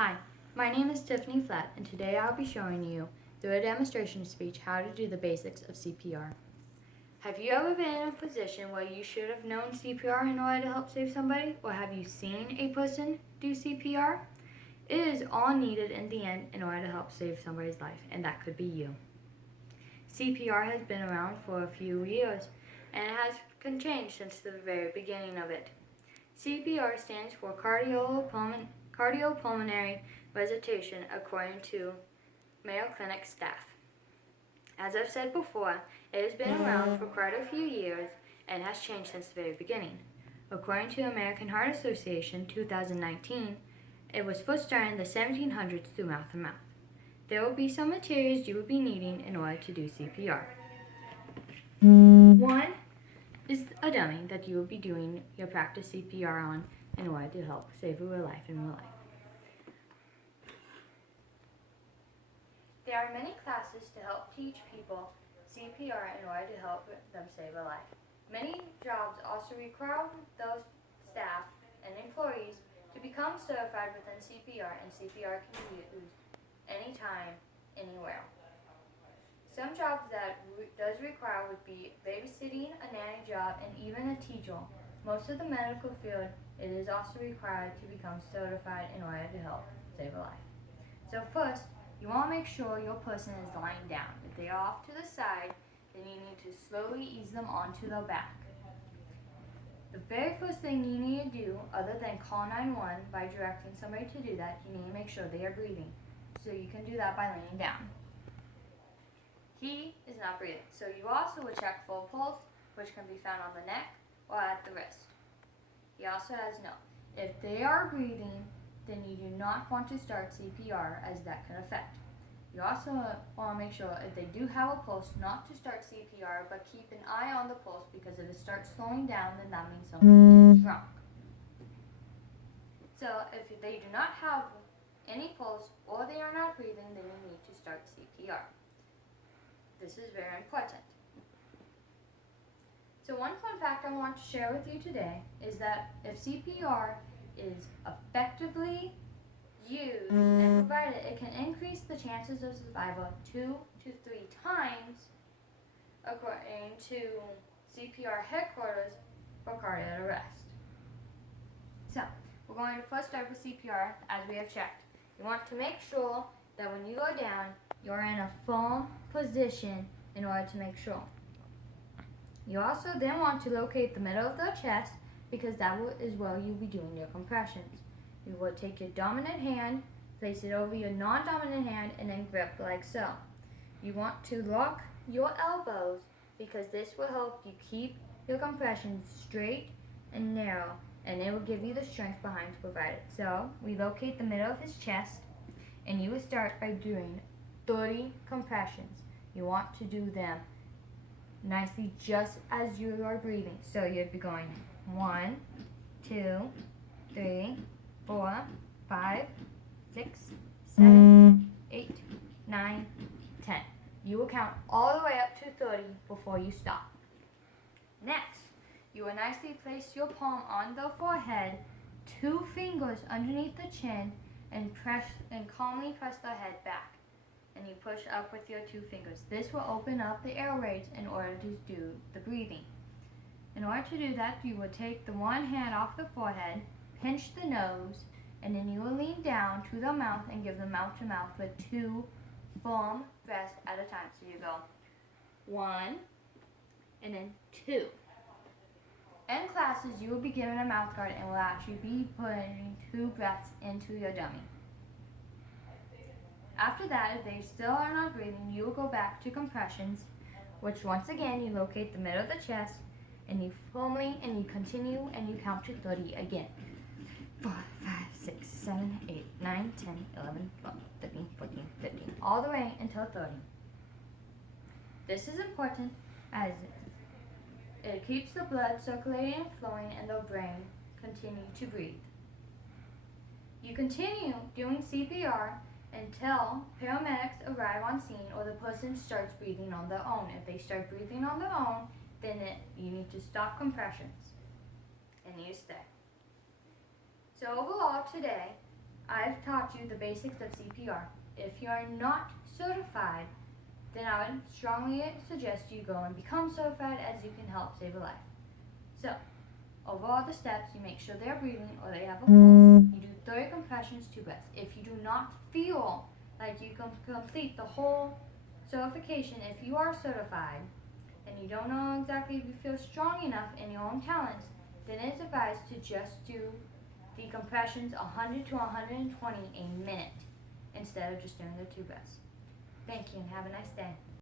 Hi, my name is Tiffany Flatt, and today I'll be showing you, through a demonstration speech, how to do the basics of CPR. Have you ever been in a position where you should have known CPR in order to help save somebody, or have you seen a person do CPR? It is all needed in the end in order to help save somebody's life, and that could be you. CPR has been around for a few years, and it has changed since the very beginning of it. CPR stands for cardiopulmonary resuscitation, according to Mayo Clinic staff. As I've said before, it has been around for quite a few years and has changed since the very beginning. According to American Heart Association 2019, it was first started in the 1700s through mouth to mouth. There will be some materials you will be needing in order to do CPR. One is a dummy that you will be doing your practice CPR on in order to help save your life in real life. There are many classes to help teach people CPR in order to help them save a life. Many jobs also require those staff and employees to become certified within CPR, and CPR can be used anytime, anywhere. Some jobs that does require would be babysitting, a nanny job, and even a teacher. Most of the medical field, it is also required to become certified in order to help save a life. So first, you want to make sure your person is lying down. If they are off to the side, then you need to slowly ease them onto their back. The very first thing you need to do, other than call 911 by directing somebody to do that, you need to make sure they are breathing. So you can do that by laying down. He is not breathing. So you also would check full pulse, which can be found on the neck or at the wrist. He also has no. If they are breathing, then you do not want to start CPR, as that can affect. You also want to make sure if they do have a pulse, not to start CPR, but keep an eye on the pulse, because if it starts slowing down, then that means something is wrong. So if they do not have any pulse or they are not breathing, then you need to start CPR. This is very important. So one fun fact I want to share with you today is that if CPR is effectively used and provided, it can increase the chances of survival 2 to 3 times, according to CPR headquarters for cardiac arrest. So we're going to first start with CPR, as we have checked. You want to make sure that when you go down, you're in a firm position in order to make sure. You also then want to locate the middle of the chest, because that is where you'll be doing your compressions. You will take your dominant hand, place it over your non-dominant hand, and then grip like so. You want to lock your elbows, because this will help you keep your compressions straight and narrow, and it will give you the strength behind to provide it. So we locate the middle of his chest, and you will start by doing 30 compressions. You want to do them nicely just as you are breathing. So you'd be going 1, 2, 3, 4, 5, 6, 7, 8, 9, 10. You will count all the way up to 30 before you stop. Next, you will nicely place your palm on the forehead, 2 fingers underneath the chin, and calmly press the head back. And you push up with your 2 fingers. This will open up the airways in order to do the breathing. In order to do that, you will take the one hand off the forehead, pinch the nose, and then you will lean down to the mouth and give the mouth to mouth with 2 firm breaths at a time. So you go 1 and then 2. In classes, you will be given a mouth guard and will actually be putting 2 breaths into your dummy. After that, if they still are not breathing, you will go back to compressions, which once again, you locate the middle of the chest, and you continue, and you count to 30 again. 4, 5, 6, 7, 8, 9, 10, 11, 12, 13, 14, 15, all the way until 30. This is important as it keeps the blood circulating and flowing, and the brain continue to breathe. You continue doing CPR until paramedics arrive on scene or the person starts breathing on their own. If they start breathing on their own, then you need to stop compressions and you stay. So overall today, I've taught you the basics of CPR. If you are not certified, then I would strongly suggest you go and become certified, as you can help save a life. So, over all the steps, you make sure they're breathing or they have a pulse. You do 30 compressions, 2 breaths. If you do not feel like you can complete the whole certification, if you are certified, and you don't know exactly if you feel strong enough in your own talents, then it's advised to just do the compressions 100 to 120 a minute instead of just doing the 2 breaths. Thank you and have a nice day.